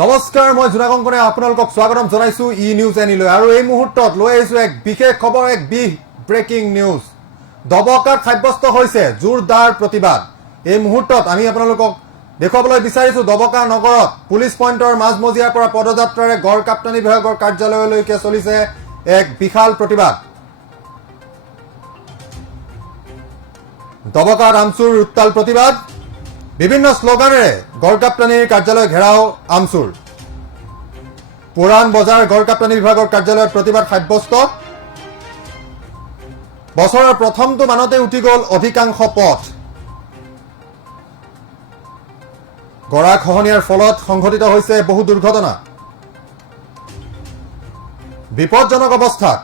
নমস্কাৰ, মই জোনা কংকনে আপোনালোকক স্বাগতম জনাইছো ই নিউজ এনিলৈ। আৰু এই মুহূৰ্তত লৈ আহিছো এক বিশেষ খবৰ, এক ব্ৰেকিং নিউজ। দবকাত সাব্যস্ত হৈছে জোৰদাৰ প্ৰতিবাদ। এই মুহূৰ্তত আমি আপোনালোকক দেখুৱাবলৈ বিচাৰিছো দবকা নগৰত পুলিচ পইণ্টৰ মাজমজিয়াৰ পৰা পদযাত্ৰাৰে গড় কাপ্তানি বিভাগৰ কাৰ্যালয়লৈকে চলিছে এক বিশাল প্ৰতিবাদ। দবকাত আমচুৰ উত্তাল প্ৰতিবাদ, বিভিন্ন শ্লোগানেৰে গড় কাপ্তানিৰ কাৰ্যালয় ঘেৰাও আমচুৰ। পুৰাণ বজাৰ গড় কাপ্তানি বিভাগৰ কাৰ্যালয়ত প্ৰতিবাদ সাব্যস্ত। বছৰৰ প্ৰথমটো মানতে উঠি গ'ল অধিকাংশ পথ। গৰাখহনীয়াৰ ফলত সংঘটিত হৈছে বহু দুৰ্ঘটনা। বিপদজনক অৱস্থাত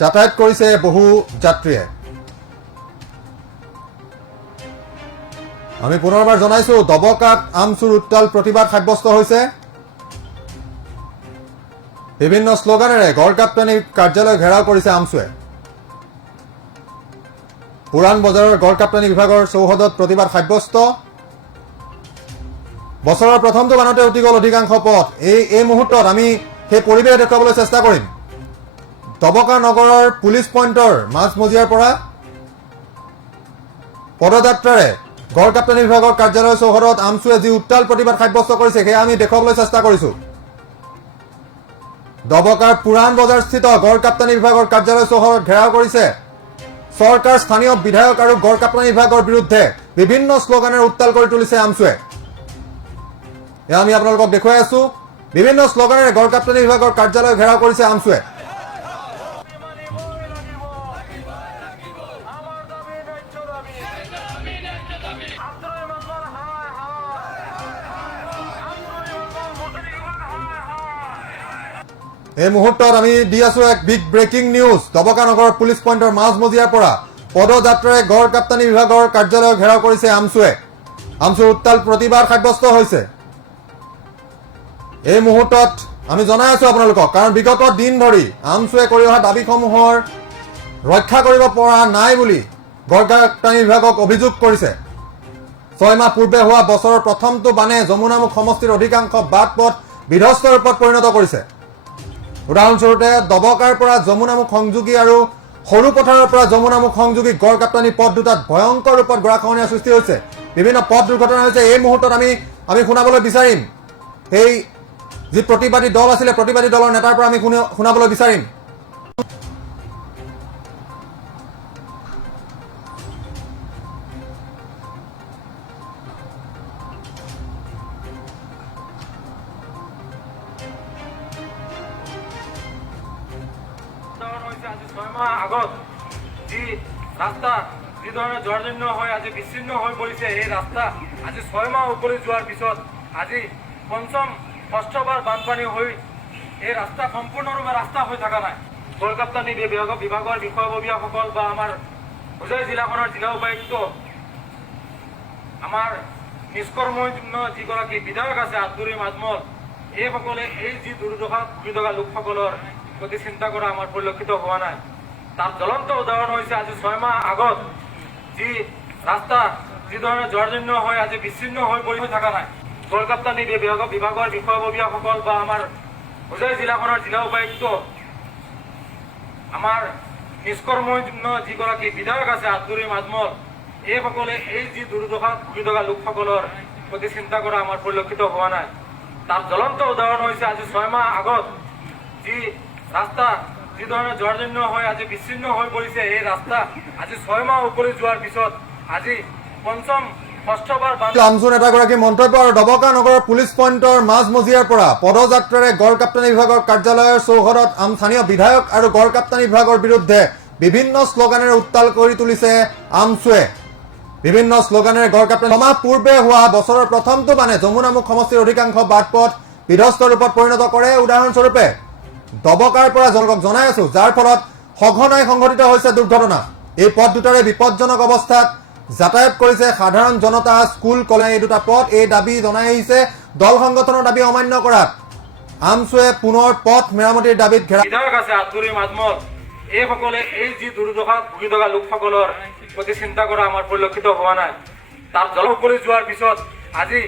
যাতায়াত কৰিছে বহু যাত্ৰীয়ে। আমি পুনৰবাৰ জনাইছো দবকাত আমচুৰ উত্তাল প্ৰতিবাদ সাব্যস্ত হৈছে। বিভিন্ন শ্লোগানেৰে গড় কাপ্তানি কাৰ্যালয় ঘেৰাও কৰিছে আমচুৱে। পুৰাণ বজাৰৰ গড় কাপ্তানি বিভাগৰ চৌহদত প্ৰতিবাদ সাব্যস্ত। বছৰৰ প্ৰথমটো মানতে উঠি গ'ল অধিকাংশ পথ। এই মুহূৰ্তত আমি সেই পৰিৱেশ দেখুৱাবলৈ চেষ্টা কৰিম। দবকা নগৰৰ পুলিচ পইণ্টৰ মাজমজিয়াৰ পৰা পদযাত্ৰাৰে গড় কাপ্তানি বিভাগৰ কাৰ্যালয় চৌহদত আমচুৱে যি উত্তাল প্ৰতিবাদ সাব্যস্ত কৰিছে সেয়া আমি দেখুৱাবলৈ চেষ্টা কৰিছো। দবকাৰ পুৰাণ বজাৰস্থিত গড় কাপ্তানি বিভাগৰ কাৰ্যালয় চৌহদত ঘেৰাও কৰিছে চৰকাৰ, স্থানীয় বিধায়ক আৰু গড় কাপ্তানি বিভাগৰ বিৰুদ্ধে বিভিন্ন শ্লোগানেৰে উত্তাল কৰি তুলিছে আমচুৱে। এয়া আমি আপোনালোকক দেখুৱাই আছো। বিভিন্ন শ্লোগানেৰে গড় কাপ্তানি বিভাগৰ কাৰ্যালয় ঘেৰাও কৰিছে আমচুৱে। এই মুহূৰ্তত আমি দি আছো এক ব্ৰেকিং নিউজ। দবকা নগৰৰ পুলিচ পইণ্টৰ মাজমজিয়াৰ পৰা পদযাত্ৰাৰে গড় কাপ্তানি বিভাগৰ কাৰ্যালয় ঘেৰাও কৰিছে আমচুৱে। আমচুৰ উত্তাল প্ৰতিবাদ সাব্যস্ত হৈছে। এই মুহূৰ্তত আমি জনাই আছো আপোনালোকক, কাৰণ বিগত দিন ধৰি আমচুৱে কৰি অহা দাবীসমূহৰ ৰক্ষা কৰিব পৰা নাই বুলি গড় কাপ্তানি বিভাগক অভিযোগ কৰিছে। 6 মাহ পূৰ্বে হোৱা বছৰৰ প্ৰথমটো বানে যমুনামুখ সমষ্টিৰ অধিকাংশ বাট পথ বিধ্বস্ত ৰূপত পৰিণত কৰিছে। উদাহৰণস্বৰূপে দবকাৰ পৰা যমুনামুখ সংযোগী আৰু সৰু পথাৰৰ পৰা যমুনামুখ সংযোগী গড় কাপ্তানি পথ দুটাত ভয়ংকৰ ৰূপত গৰাখহনীয়াৰ সৃষ্টি হৈছে। বিভিন্ন পথ দুৰ্ঘটনা হৈছে। এই মুহূৰ্তত আমি শুনাবলৈ বিচাৰিম সেই যি প্ৰতিবাদী দল আছিলে, প্ৰতিবাদী দলৰ নেতাৰ পৰা আমি শুনাবলৈ বিচাৰিম। আজি 6 মাহ আগত যি ৰাস্তা যি ধৰণে জৰ্জন্য হৈ আজি বিচ্ছিন্ন হৈ পৰিছে, এই ৰাস্তা আজি 6 মাহ উকলি যোৱাৰ পিছত আজি ষষ্ঠবাৰ বানপানী হৈ এই ৰাস্তা সম্পূৰ্ণৰূপে ৰাস্তা হৈ থকা নাই। গড় কাপ্তানি বিভাগৰ বিষয়ববীয়াসকল বা আমাৰ হোজাই জিলাখনৰ জিলা উপায়ুক্ত, আমাৰ নিষ্কৰ্মণ্য যিগৰাকী বিধায়ক আছে আব্দুল মাজমল, এইসকলে এই যি দুৰ্দশাত ভুগি থকা লোকসকলৰ প্ৰতি চিন্তা কৰা আমাৰ পৰিলক্ষিত হোৱা নাই। তাৰ জ্বলন্ত উদাহৰণ হৈছে আজি 6 মাহ আগত যি ৰাস্তা যি ধৰণে জৰ্জন্য হৈ আজি বিচ্ছিন্ন হৈ পৰি থকা নাই। গড় কাপ্তানি বিভাগৰ বিষয়ববীয়াসকল বা আমাৰ হোজাই জিলাখনৰ জিলা উপায়ুক্ত, আমাৰ নিষ্কৰ্মণ্য যিগৰাকী বিধায়ক আছে আব্দুল মাজমল, এইসকলে এই যি দুৰ্দশাত ভুগি থকা লোকসকলৰ প্ৰতি চিন্তা কৰা আমাৰ পৰিলক্ষিত হোৱা নাই। তাৰ জ্বলন্ত উদাহৰণ হৈছে আজি 6 মাহ আগত যি ৰাস্তা যি ধৰণে জৰ্জন্য হৈ আজি বিচ্ছিন্ন হৈ পৰিছে, এই ৰাস্তা আজি 6 মাহ উকলি যোৱাৰ পিছত আজি ষষ্ঠবাৰ আমচুৰ নেতাগৰাকী মন্তব্য। আৰু দবকা নগৰৰ পুলিচ পইণ্টৰ মাজমজিয়াৰ পৰা পদযাত্ৰাৰে গড় কাপ্তানি বিভাগৰ কাৰ্যালয়ৰ চৌহদত স্থানীয় বিধায়ক আৰু গড় কাপ্তানি বিভাগৰ বিৰুদ্ধে বিভিন্ন শ্লোগানেৰে উত্তাল কৰি তুলিছে আমচুৱে। বিভিন্ন শ্লোগানেৰে গড় কাপ্তানি 6 মাহ পূৰ্বে হোৱা বছৰৰ প্ৰথমটো বানে যমুনামুখ সমষ্টিৰ অধিকাংশ বাট পথ বিধ্বস্ত ৰূপত পৰিণত কৰে। উদাহৰণস্বৰূপে দবকাৰ পৰা জনাই আছো, যাৰ ফলত সঘনাই সংঘটিত হৈছে দুৰ্ঘটনা। এই পথ দুটাৰে বিপদজনক অৱস্থাত যাতায়াত কৰিছে সাধাৰণ জনতা, স্কুল, কলেজ। এই দুটা পথ এই দাবী জনাই আহিছে। দল সংগঠনৰ দাবী অমান্য কৰাত আমচুৱে পুনৰ পথ মেৰামতিৰ দাবীত বিধায়ক আছে আব্দুল মাজমল, এইসকলে এই যি দুৰ্দশাত ভুগি থকা লোকসকলৰ প্ৰতি চিন্তা কৰা আমাৰ পৰিলক্ষিত হোৱা নাই। তাৰ জ্বল উকলি যোৱাৰ পিছত আজি